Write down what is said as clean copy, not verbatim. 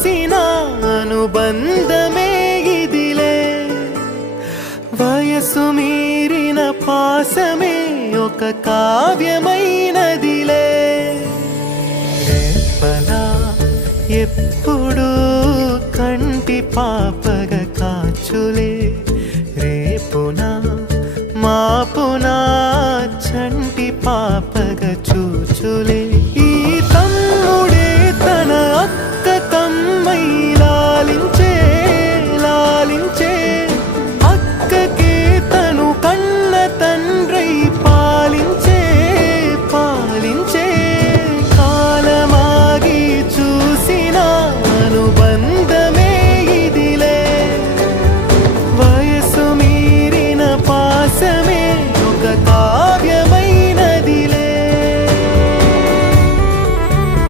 రాసిన అనుబంధమే ఇదిలే వయసు మీరిన పాసమే ఒక కావ్యమైనదిలే రేపలా ఎప్పుడు కంటి పాపగ కాచులే రేపునా మాపునా చంటి పాపగ చూచులే